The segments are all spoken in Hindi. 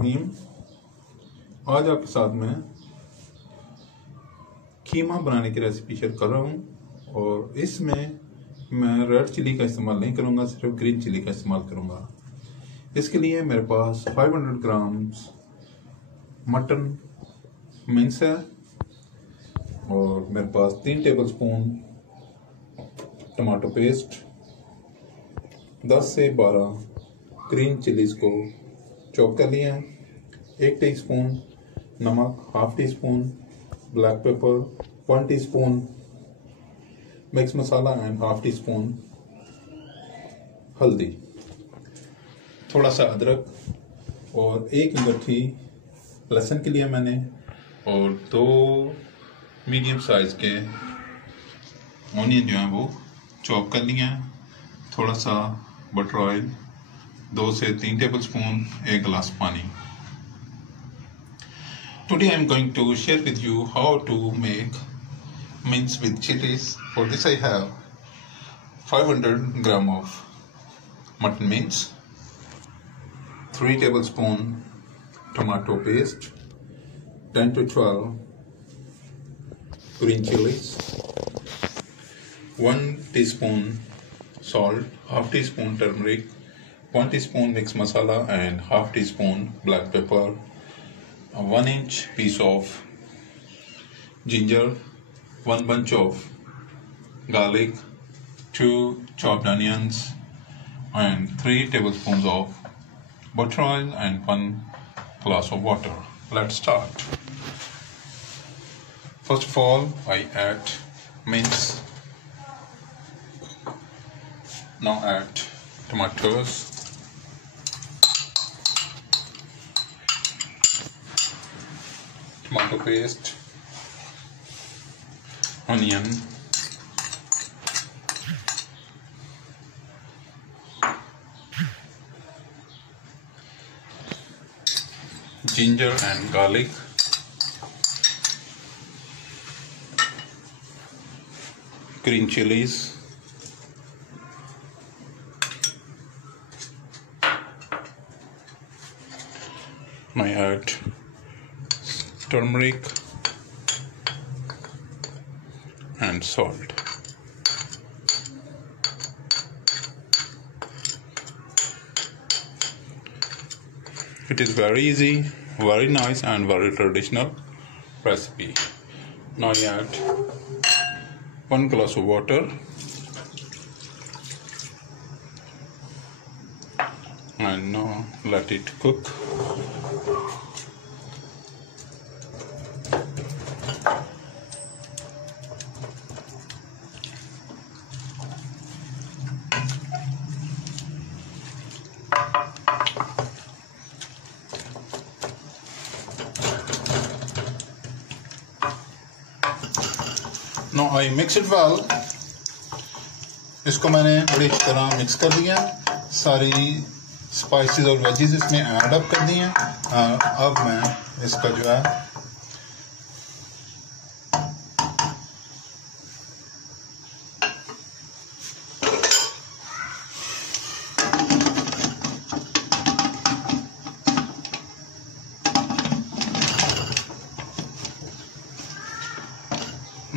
बिस्मिल्लाहिर्रहमानिर्रहीम। आज आपके साथ मैं कीमा बनाने की रेसिपी शेयर कर रहा हूँ और इसमें मैं रेड चिली का इस्तेमाल नहीं करूँगा, सिर्फ ग्रीन चिली का इस्तेमाल करूँगा। इसके लिए मेरे पास 500 ग्राम्स मटन मिंस है और मेरे पास 3 टेबलस्पून टमाटो पेस्ट, 10 से 12 ग्रीन चिलीज को चॉप कर लिया है, 1 टीस्पून नमक, half tea spoon black pepper, 1 teaspoon mix masala and half tea spoon हल्दी, थोड़ा सा अदरक और 1 अंगूठी लहसुन के लिए मैंने, और 2 मीडियम साइज के ऑनियन जो है वो चॉप कर लिए हैं, थोड़ा सा बटर ऑयल, 2 से 3 टेबलस्पून, 1 गिलास पानी। Today I am going to share with you how to make mince with chilies. For this I have 500 gram of mutton mince, 3 tablespoon tomato paste, 10 to 12 green chilies, 1 teaspoon salt, half teaspoon turmeric, 1 teaspoon mixed masala and half teaspoon black pepper, a 1-inch piece of ginger, 1 bunch of garlic, 2 chopped onions and 3 tablespoons of butter oil and 1 glass of water. Let's start. First of all, I add mince. Now add tomatoes, tomato paste, onion, ginger and garlic, green chilies, I add turmeric and salt. It is very easy, very nice and very traditional recipe. Now I add 1 glass of water and now let it cook. Now I mix it well. इसको मैंने बड़ी अच्छी तरह मिक्स कर दिया, सारी स्पाइसेस और वेजीज इसमें ऐड अप कर दी हैं। अब मैं इसका जो है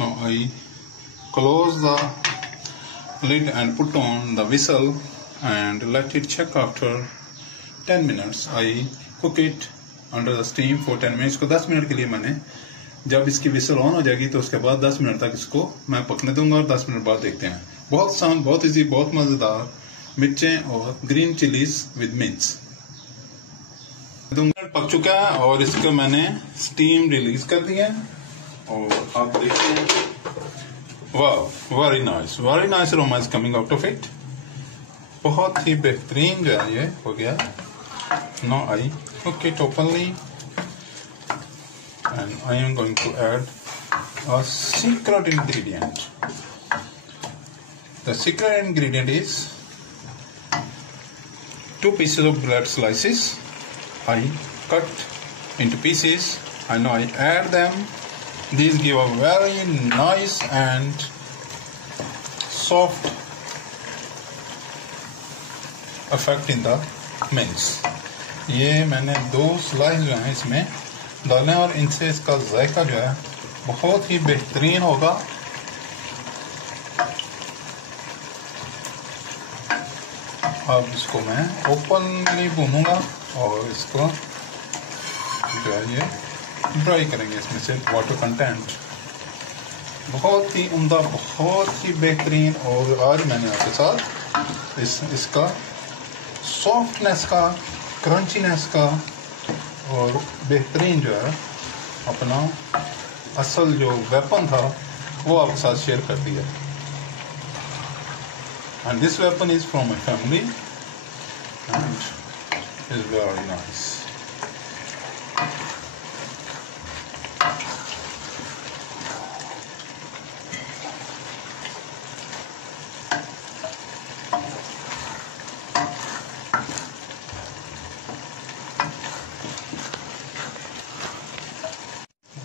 now I close the lid and put on the whistle and let it check after 10 minutes. I cook it under the steam for 10 minutes. को 10 मिनट के लिए मैंने, जब इसकी विसल ऑन हो जाएगी तो उसके बाद 10 मिनट तक इसको मैं पकने दूंगा और 10 मिनट बाद देखते हैं। बहुत आसान, बहुत इजी, बहुत मजेदार मिर्चें और green chillies with mince. 2 minute पक चुका है और इसको मैंने स्टीम रिलीज कर दिया और आप देखते हैं, वाह, very nice aroma is coming out of it. बहुत ही बेहतरीन जो है ये हो गया। Now I cook it openly and I am going to add a secret ingredient. The secret ingredient is 2 pieces of bread slices. I cut into pieces and now I add them. These give a very nice and soft effect in the mince. ये मैंने 2 स्लाइस जो हैं इसमें डालें और इनसे इसका जायका जो है बहुत ही बेहतरीन होगा। अब इसको मैं ओपनली भूनूंगा और इसको जो है ये ड्राई करेंगे। इसमें से वाटर कंटेंट बहुत ही उम्दा, बहुत ही बेहतरीन। और आज मैंने आपके साथ इसका सॉफ्टनेस का, क्रंचीनेस का और बेहतरीन जो है अपना असल जो वेपन था वो आपके साथ शेयर कर दिया। And this weapon is from my family and is very nice.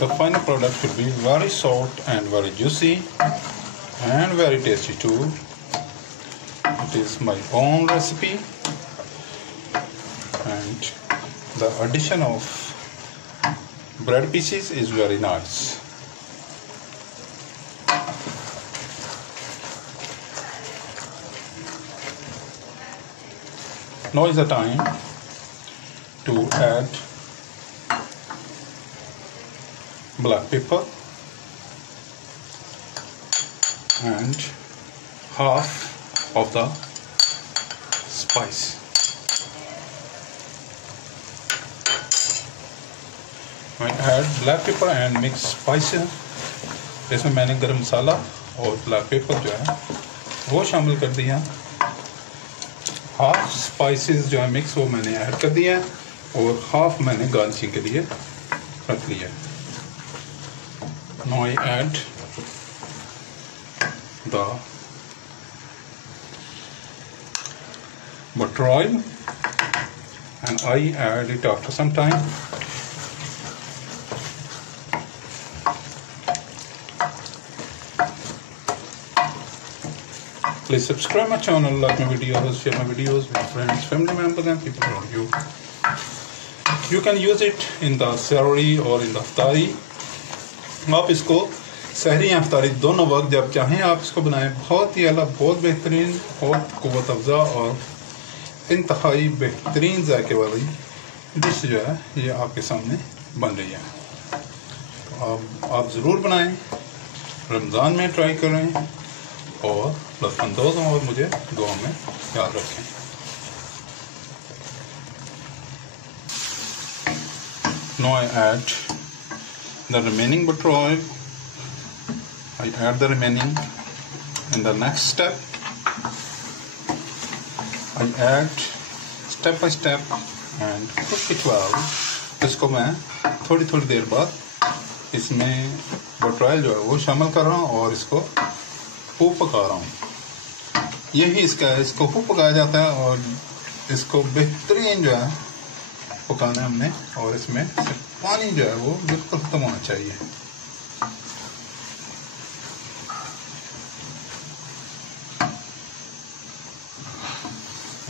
The final product should be very soft and very juicy and very tasty too. It is my own recipe and the addition of bread pieces is very nice. Now is the time to add black pepper and half of the spice. I add black pepper and mix spices. इसमें मैंने गरम मसाला और ब्लैक पेपर जो है वो शामिल कर दिया। हाफ स्पाइसेस जो है मिक्स वो मैंने ऐड कर दिया और हाफ मैंने गार्निशिंग के लिए रख लिया। Now I add the butter oil and I add it after some time. Please subscribe my channel, like my videos, share my videos with friends, family members and people around you. You can use it in the sahari or in the iftari. आप इसको सहरी या इफ्तारी दोनों वक्त जब चाहें आप इसको बनाएं। बहुत ही अलग, बहुत बेहतरीन, बहुत क़ुव्वत अफ़ज़ा और इंतहाई बेहतरीन जायके वाली डिश जो है ये आपके सामने बन रही है। तो आप ज़रूर बनाएं, रमज़ान में ट्राई करें और लुत्फ़अंदोज़ हों और मुझे दुआ में याद रखें। Now I add the remaining butter oil. I add the remaining in the next step. I add step by step and cook it well. इसको मैं थोड़ी थोड़ी देर बाद इसमें बटर ऑयल जो है वो शामिल कर रहा हूँ और इसको खूब पका रहा हूँ। यही इसको खूब पकाया जाता है और इसको बेहतरीन जो है पकाना है हमने। और इसमें पानी जो है वो बिल्कुल खत्म होना चाहिए।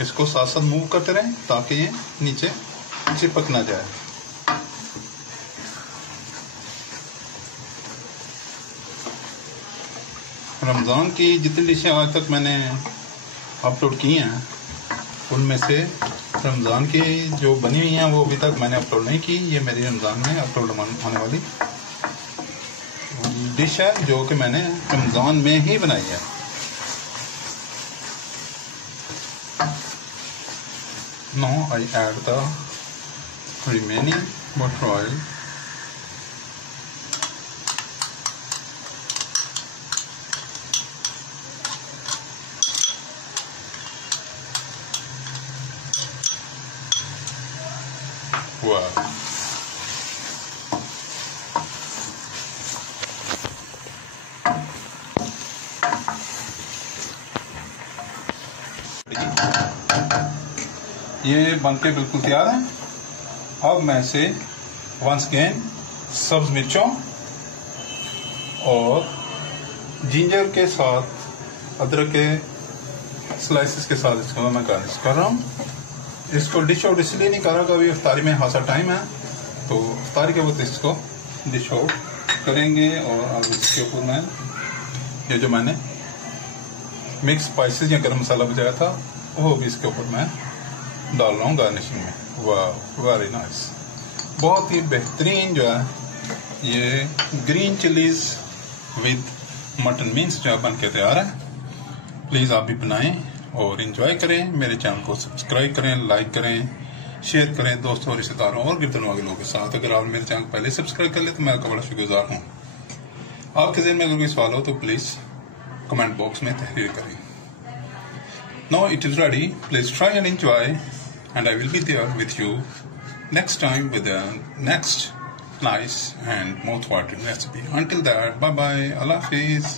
इसको साथ साथ मूव करते रहें ताकि ये नीचे चिपक ना जाए। रमज़ान की जितनी डिशें आज तक मैंने अपलोड की हैं उनमें से रमज़ान की जो बनी हुई हैं वो अभी तक मैंने अपलोड नहीं की। ये मेरी रमज़ान में अपलोड होने वाली डिश है जो कि मैंने रमज़ान में ही बनाई है। Now I add the remaining butter oil. Wow. ये बनके बिल्कुल तैयार है। अब मैं इसे वंस अगेन सब्ज मिर्चों और जिंजर के साथ, अदरक के स्लाइसेस के साथ इसको मैं गार्निश कर रहा हूँ। इसको डिश आउट इसलिए नहीं करा, अभी इफ्तारी में खासा टाइम है, तो इफ्तारी के वक्त इसको डिश आउट करेंगे। और अब इसके ऊपर मैं ये जो मैंने मिक्स स्पाइसेस या गरम मसाला बजाया था वो भी इसके ऊपर मैं डाल रहा हूँ गार्निशिंग में। वाह, वेरी नाइस, बहुत ही बेहतरीन जो है ये green chillies with mutton means जो बन के तैयार है। प्लीज़ आप भी बनाएं और इंजॉय करें। मेरे चैनल को सब्सक्राइब करें, लाइक करें, शेयर करें दोस्तों, रिश्तेदारों और गिरदन वाले लोगों के साथ। अगर आप मेरे चैनल पहले सब्सक्राइब कर ले तो मैं आपका बड़ा शुक्रगुजार हूँ। आपके ज़हन में अगर कोई सवाल हो तो प्लीज़ कमेंट बॉक्स में तहरीर करें। Now it is ready. Please try and enjoy, and I will be there with you next time with the next nice and mouth-watering recipe. Until that, bye bye, Allah Hafiz.